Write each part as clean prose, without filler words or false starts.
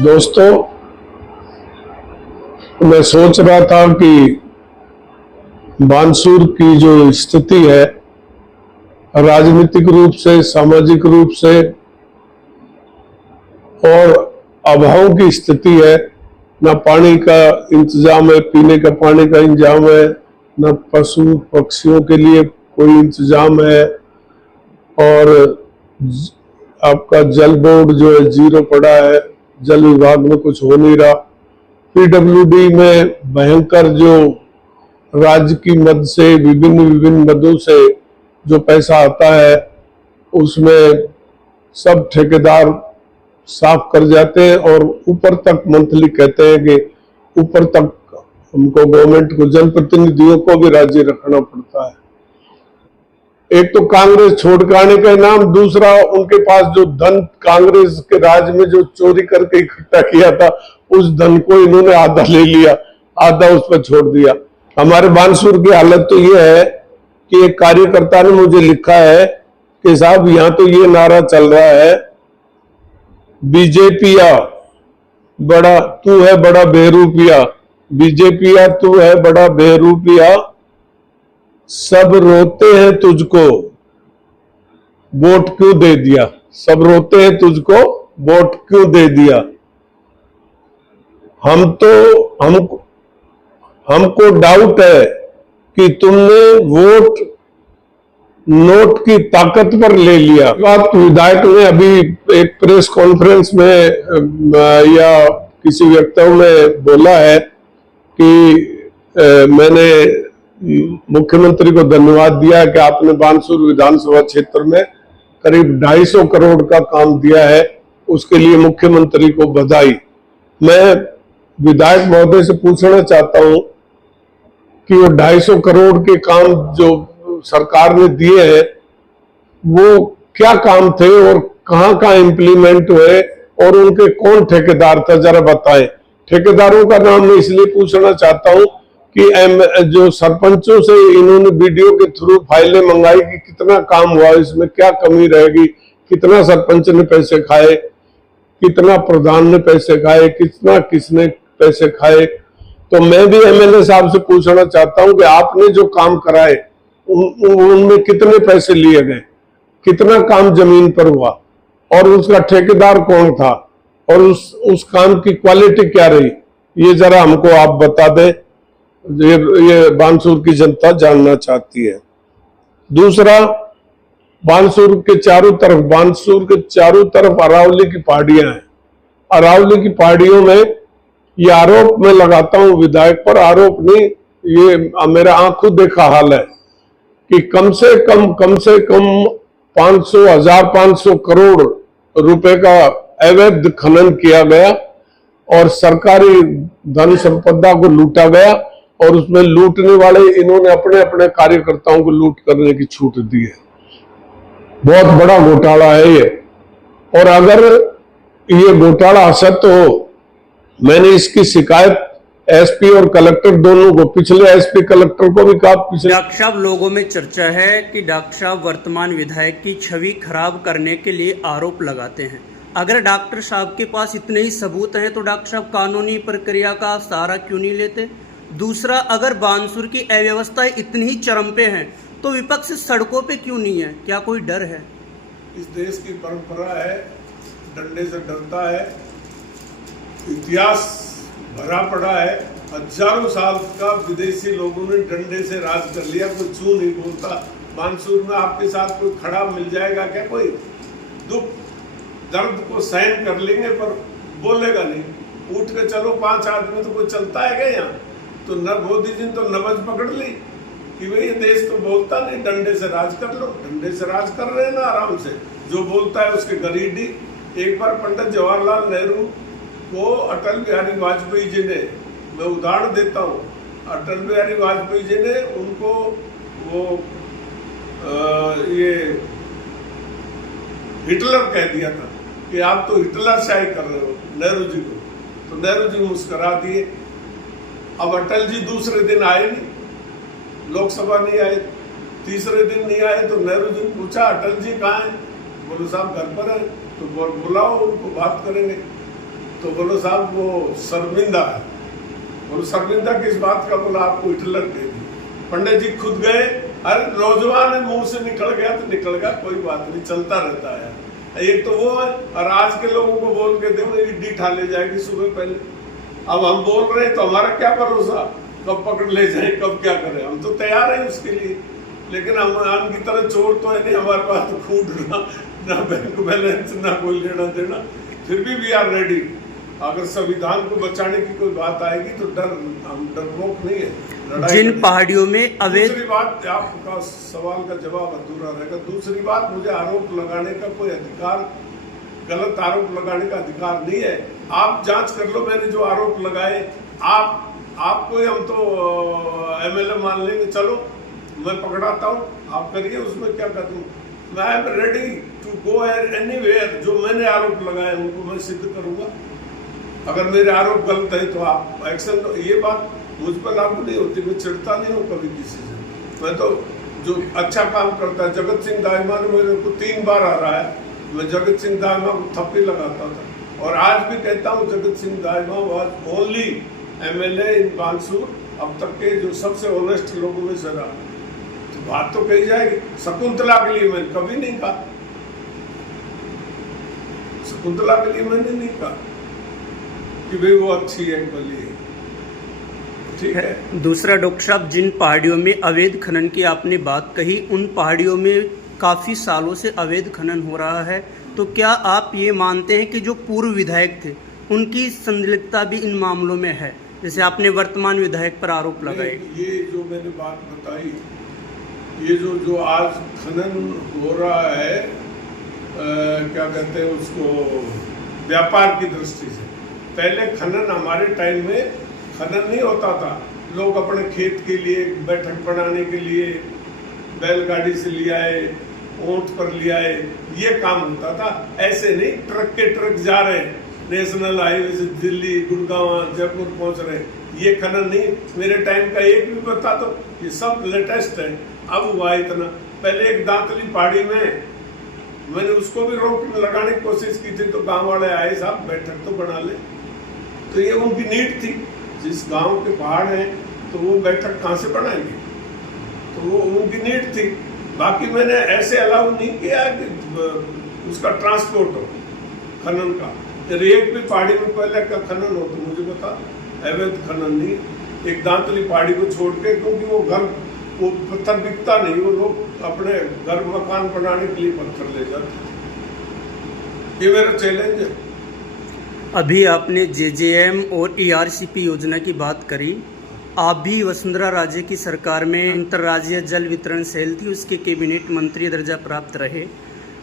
दोस्तों, मैं सोच रहा था कि बानसूर की जो स्थिति है, राजनीतिक रूप से, सामाजिक रूप से और अभाव की स्थिति है। न पानी का इंतजाम है, पीने का पानी का इंतजाम है, न पशु पक्षियों के लिए कोई इंतजाम है, और आपका जल बोर्ड जो है जीरो पड़ा है, जल विभाग में कुछ हो नहीं रहा। पीडब्ल्यूडी में भयंकर जो राज्य की मद से, विभिन्न मदों से जो पैसा आता है, उसमें सब ठेकेदार साफ कर जाते हैं और ऊपर तक मंथली कहते हैं कि ऊपर तक हमको गवर्नमेंट को, जनप्रतिनिधियों को भी राजी रखना पड़ता है। एक तो कांग्रेस छोड़ के आने का नाम, दूसरा उनके पास जो धन कांग्रेस के राज में जो चोरी करके इकट्ठा किया था, उस धन को इन्होंने आधा ले लिया, आधा उस पर छोड़ दिया। हमारे बानसूर की हालत तो ये है कि एक कार्यकर्ता ने मुझे लिखा है कि साहब यहाँ तो ये नारा चल रहा है, बीजेपीया बड़ा तू है बड़ा बेरूपिया, बीजेपीया तू है बड़ा बेरूपिया, सब रोते हैं तुझको वोट क्यों दे दिया, सब रोते हैं तुझको वोट क्यों दे दिया। हमको डाउट है कि तुमने वोट नोट की ताकत पर ले लिया। बात विधायक ने अभी एक प्रेस कॉन्फ्रेंस में या किसी वक्तव्य में बोला है कि मैंने मुख्यमंत्री को धन्यवाद दिया कि आपने बानसूर विधानसभा क्षेत्र में करीब 250 करोड़ का काम दिया है, उसके लिए मुख्यमंत्री को बधाई। मैं विधायक महोदय से पूछना चाहता हूं कि वो 250 करोड़ के काम जो सरकार ने दिए हैं, वो क्या काम थे और कहां इम्प्लीमेंट हुए और उनके कौन ठेकेदार था, जरा बताएं। ठेकेदारों का नाम मैं इसलिए पूछना चाहता हूं कि जो सरपंचों से इन्होंने वीडियो के थ्रू फाइलें मंगाई कि कितना काम हुआ, इसमें क्या कमी रहेगी, कितना सरपंच ने पैसे खाए, कितना प्रधान ने पैसे खाए, कितना किसने पैसे खाए। तो मैं भी एमएलए साहब से पूछना चाहता हूं कि आपने जो काम कराए उनमें कितने पैसे लिए गए, कितना काम जमीन पर हुआ और उसका ठेकेदार कौन था और उस काम की क्वालिटी क्या रही, ये जरा हमको आप बता दें। ये बानसूर की जनता जानना चाहती है। दूसरा, बानसूर के चारों तरफ अरावली की पहाड़ियां हैं। अरावली की पहाड़ियों में ये आरोप मैं लगाता हूं विधायक पर, आरोप नहीं, ये मेरा आंखों देखा हाल है कि कम से कम 500 करोड़ रुपए का अवैध खनन किया गया और सरकारी धन संपदा को लूटा गया, और उसमें लूटने वाले इन्होंने अपने अपने कार्यकर्ताओं को लूट करने की छूट दी है। बहुत बड़ा घोटाला है ये, और अगर ये घोटाला असत्य हो, मैंने इसकी शिकायत एसपी और कलेक्टर दोनों को, पिछले एसपी कलेक्टर को भी कहा। डॉक्टर साहब, लोगों में चर्चा है कि डॉक्टर साहब वर्तमान विधायक की छवि खराब करने के लिए आरोप लगाते हैं। अगर डॉक्टर साहब के पास इतने ही सबूत हैं तो डॉक्टर साहब कानूनी प्रक्रिया का सहारा क्यों नहीं लेते? दूसरा, अगर बानसूर की अव्यवस्थाएं इतनी ही चरम पे हैं तो विपक्ष सड़कों पे क्यों नहीं है? क्या कोई डर है? इस देश की परंपरा है, डंडे से डरता है, इतिहास भरा पड़ा है। हजारों साल का विदेशी लोगों ने डंडे से राज कर लिया, कोई छू नहीं बोलता। बानसूर में आपके साथ कोई खड़ा मिल जाएगा क्या? कोई दुख दर्द को सहन कर लेंगे पर बोलेगा नहीं। उठ के चलो 5 आदमी तो कोई चलता है क्या यहाँ? तो न मोदी जी तो नबज पकड़ ली कि भाई ये देश तो बोलता नहीं, डंडे से राज कर लो। डंडे से राज कर रहे हैं ना आराम से, जो बोलता है उसके गरीडी। एक बार पंडित जवाहरलाल नेहरू को अटल बिहारी वाजपेयी जी ने, मैं उदाहरण देता हूँ, अटल बिहारी वाजपेयी जी ने उनको वो ये हिटलर कह दिया था कि आप तो हिटलर शाही कर रहे हो नेहरू जी को, तो नेहरू जी मुस्करा दिए। अब अटल जी दूसरे दिन आए नहीं, लोकसभा नहीं आए, तीसरे दिन नहीं आए, तो नेहरू जी ने पूछा अटल जी कहाँ हैं? बोले साहब घर पर है। तो बुलाओ उनको, बात करेंगे। तो बोलो साहब वो शर्मिंदा है। बोलो शर्मिंदा किस बात का? बोला आपको हिटलर दे दी। पंडित जी खुद गए, अरे नौजवान है, मुंह से निकल गया तो निकल गया, कोई बात नहीं, चलता रहता है। एक तो वो है, और आज के लोगों को बोल के देखो ईडी ठा ले जाएगी सुबह पहले। अब हम बोल रहे हैं तो हमारा क्या भरोसा, कब पकड़ ले जाए, कब क्या करें। हम तो तैयार हैं उसके लिए, लेकिन हम की तरह चोर तो है नहीं हमारे पास, तो खूब ना बैंक बैलेंस, ना कोई लेना देना, फिर भी वी आर रेडी। अगर संविधान को बचाने की कोई बात आएगी तो हम डरपोक नहीं है। जिन पहाड़ियों में अवैध, दूसरी बात, आपका सवाल का जवाब अधूरा रहेगा। दूसरी बात, मुझे आरोप लगाने का कोई अधिकार, गलत आरोप लगाने का अधिकार नहीं है। आप जांच कर लो, मैंने जो आरोप लगाए, आपको हम तो एमएलए मान लेंगे, चलो मैं पकड़ाता हूँ, आप करिए, उसमें क्या कर दूँ। मैं I am ready to go anywhere. जो मैंने आरोप लगाए उनको मैं सिद्ध करूंगा। अगर मेरे आरोप गलत है तो आप एक्शन लो। ये बात मुझ पर लागू नहीं होती, मैं चिढ़ता नहीं हूँ कभी किसी से। मैं तो जो अच्छा काम करता है, जगत सिंह दाहिमा ने मेरे को 3 बार हराया, मैं जगत सिंह दाहिमा को थप्पी लगाता था, और आज भी कहता हूँ Jagat Singh Dahima was only MLA in Bansur अब तक के जो सबसे ऑनेस्ट लोगों में से रहा। तो बात तो कही जाएगी। शकुंतला के लिए मैंने कभी नहीं कहा, शकुंतला के लिए मैंने नहीं कहा कि भाई वो अच्छी है, भली है, ठीक है। दूसरा डॉक्टर साहब, जिन पहाड़ियों में अवैध खनन की आपने बात कही, उन पहाड़ियों में काफ़ी सालों से अवैध खनन हो रहा है, तो क्या आप ये मानते हैं कि जो पूर्व विधायक थे उनकी संलिप्तता भी इन मामलों में है, जैसे आपने वर्तमान विधायक पर आरोप लगाए? ये जो मैंने बात बताई, ये जो आज खनन हो रहा है, क्या कहते हैं उसको, व्यापार की दृष्टि से। पहले खनन, हमारे टाइम में खनन नहीं होता था, लोग अपने खेत के लिए, बैठक बनाने के लिए बैलगाड़ी से ले आए, ऊंट पर ले आए, ये काम होता था। ऐसे नहीं ट्रक के ट्रक जा रहे नेशनल हाईवे से दिल्ली, गुड़गांव, जयपुर पहुंच रहे, ये खनन नहीं। मेरे टाइम का एक भी बता दो, ये सब लेटेस्ट है, अब हुआ इतना। पहले एक दांतली पहाड़ी में मैंने उसको भी रोक लगाने की कोशिश की थी, तो गांव वाले आए, साहब बैठक तो बना ले। तो ये उनकी नीड थी, जिस गांव के पहाड़ हैं तो वो बैठक कहाँ से बनाएंगे, तो वो उनकी नीड थी। बाकी मैंने ऐसे अलाउ नहीं किया कि उसका ट्रांसपोर्ट हो खनन का। एक भी पहाड़ी में पहले का खनन हो तो मुझे बता, अवैध खनन नहीं। एक दांतली पहाड़ी को छोड़ के, क्योंकि वो पत्थर बिकता नहीं, वो लोग अपने घर मकान बनाने के लिए पत्थर ले जाते। ये मेरा चैलेंज है। अभी आपने जेजेएम और ईआरसीपी योजना की बात करी। आप भी वसुंधरा राजे की सरकार में अंतर्राज्यीय जल वितरण सेल थी, उसके कैबिनेट मंत्री दर्जा प्राप्त रहे।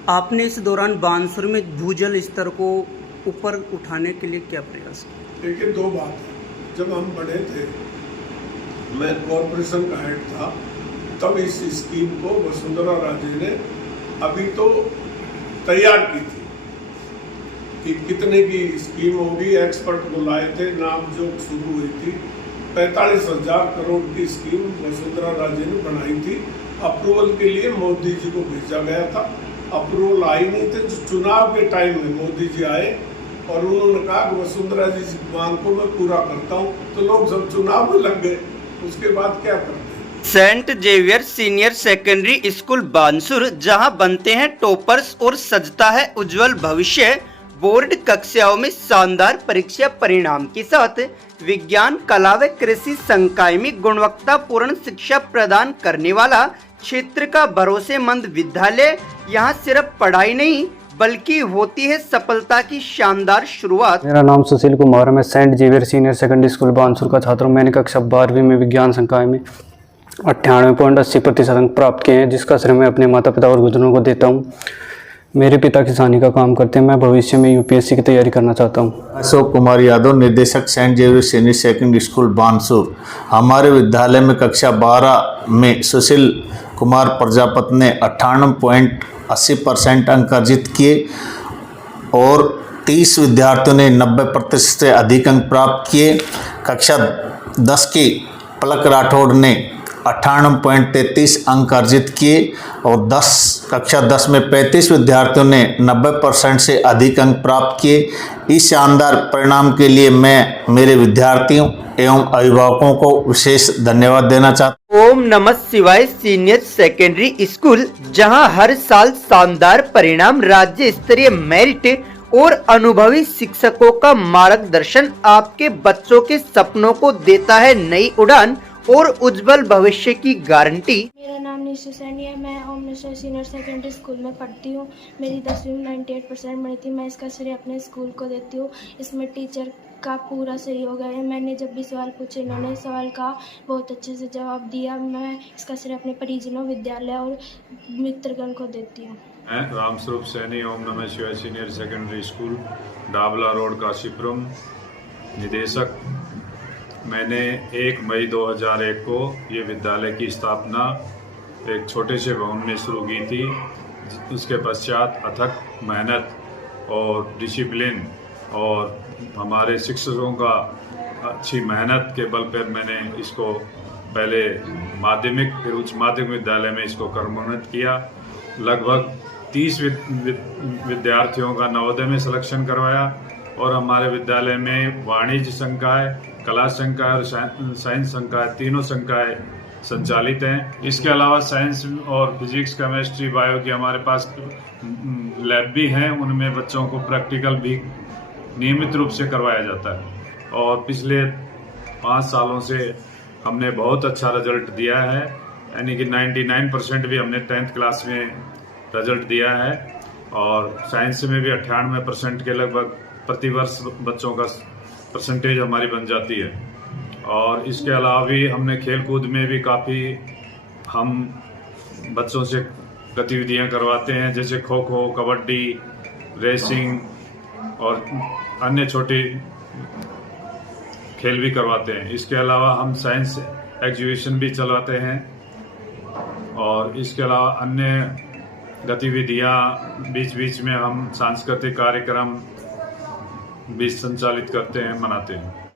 आपने इस दौरान बानसूर में भूजल स्तर को ऊपर उठाने के लिए क्या प्रयास किया? देखिए, 2 बात है। जब हम बड़े थे, मैं कॉरपोरेशन का हेड था, तब इस स्कीम को वसुंधरा राजे ने अभी तो तैयार की थी कि कितने की स्कीम होगी। एक्सपर्ट बुलाए थे, नाम जो शुरू हुई थी 45,000 करोड़ की स्कीम वसुंधरा राजे ने बनाई थी। अप्रूवल के लिए मोदी जी को भेजा गया था, अप्रूवल आई नहीं थे। चुनाव के टाइम में मोदी जी आए और उन्होंने कहा कि वसुंधरा जी की मांग को मैं पूरा करता हूँ, तो लोग सब चुनाव में लग गए। उसके बाद क्या करते? Saint Xavier senior secondary school Bansur, जहां बनते हैं टॉपर्स और सजता है उज्जवल भविष्य। बोर्ड कक्षाओं में शानदार परीक्षा परिणाम के साथ विज्ञान, कला व कृषि संकाय में गुणवत्तापूर्ण शिक्षा प्रदान करने वाला क्षेत्र का भरोसेमंद विद्यालय। यहाँ सिर्फ पढ़ाई नहीं बल्कि होती है सफलता की शानदार शुरुआत। मेरा नाम सुशील कुमार है। मैं Saint Xavier senior secondary school Bansur का छात्र हूँ। मैंने कक्षा 12वीं में विज्ञान संकाय में 98.80% अंक प्राप्त किए हैं, जिसका श्रेय मैं अपने माता पिता और गुरुजनों को देता हूँ। मेरे पिता किसानी का काम करते हैं। मैं भविष्य में यूपीएससी की तैयारी करना चाहता हूँ। अशोक कुमार यादव, निदेशक Saint Xavier senior secondary school Bansur. हमारे विद्यालय में कक्षा 12 में सुशील कुमार प्रजापति ने 98.80% अंक अर्जित किए और 30 विद्यार्थियों ने 90% से अधिक अंक प्राप्त किए। कक्षा 10 की पलक राठौड़ ने 98.33 अंक अर्जित किए और कक्षा 10 में 35 विद्यार्थियों ने 90% से अधिक अंक प्राप्त किए। इस शानदार परिणाम के लिए मैं मेरे विद्यार्थियों एवं अभिभावकों को विशेष धन्यवाद देना चाहता हूँ। ओम नमः शिवाय सीनियर सेकेंडरी स्कूल, जहां हर साल शानदार परिणाम, राज्य स्तरीय मेरिट और अनुभवी शिक्षकों का मार्गदर्शन आपके बच्चों के सपनों को देता है नई उड़ान और उज्जवल भविष्य की गारंटी। मेरा नाम निशु सैनी है। मैं ओम नशा सीनियर सेकेंडरी स्कूल में पढ़ती हूँ। मेरी 10वीं में 98% बनी थी। मैं इसका श्रेय अपने स्कूल को देती हूँ। इसमें टीचर का पूरा सहयोग है। मैंने जब भी सवाल पूछे, इन्होंने सवाल का बहुत अच्छे से जवाब दिया। मैं इसका श्रेय अपने परिजनों, विद्यालय और मित्रगण को देती हूँ। मैं रामस्वरूप सैनी, ओम नमः शिवाय senior secondary school, Dabla road, Kashipuram, निदेशक। मैंने 1 मई 2001 को ये विद्यालय की स्थापना एक छोटे से भवन में शुरू की थी। उसके पश्चात अथक मेहनत और डिसिप्लिन और हमारे शिक्षकों का अच्छी मेहनत के बल पर मैंने इसको पहले माध्यमिक फिर उच्च माध्यमिक विद्यालय में इसको क्रमोन्नत किया। लगभग 30 विद्यार्थियों का नवोदय में सिलेक्शन करवाया और हमारे विद्यालय में वाणिज्य संकाय, कला संकाय और साइंस संकाय, तीनों संकाय संचालित हैं। इसके अलावा साइंस और फिजिक्स, केमिस्ट्री, बायो की हमारे पास लैब भी हैं। उनमें बच्चों को प्रैक्टिकल भी नियमित रूप से करवाया जाता है और पिछले 5 सालों से हमने बहुत अच्छा रिजल्ट दिया है, यानी कि 99% भी हमने 10th क्लास में रिजल्ट दिया है और साइंस में भी 98% के लगभग प्रतिवर्ष बच्चों का परसेंटेज हमारी बन जाती है। और इसके अलावा भी हमने खेल कूद में भी काफ़ी हम बच्चों से गतिविधियां करवाते हैं, जैसे खो खो, कबड्डी, रेसिंग और अन्य छोटे खेल भी करवाते हैं। इसके अलावा हम साइंस एग्जीबिशन भी चलाते हैं और इसके अलावा अन्य गतिविधियां बीच बीच में हम सांस्कृतिक कार्यक्रम भी संचालित करते हैं, मनाते हैं।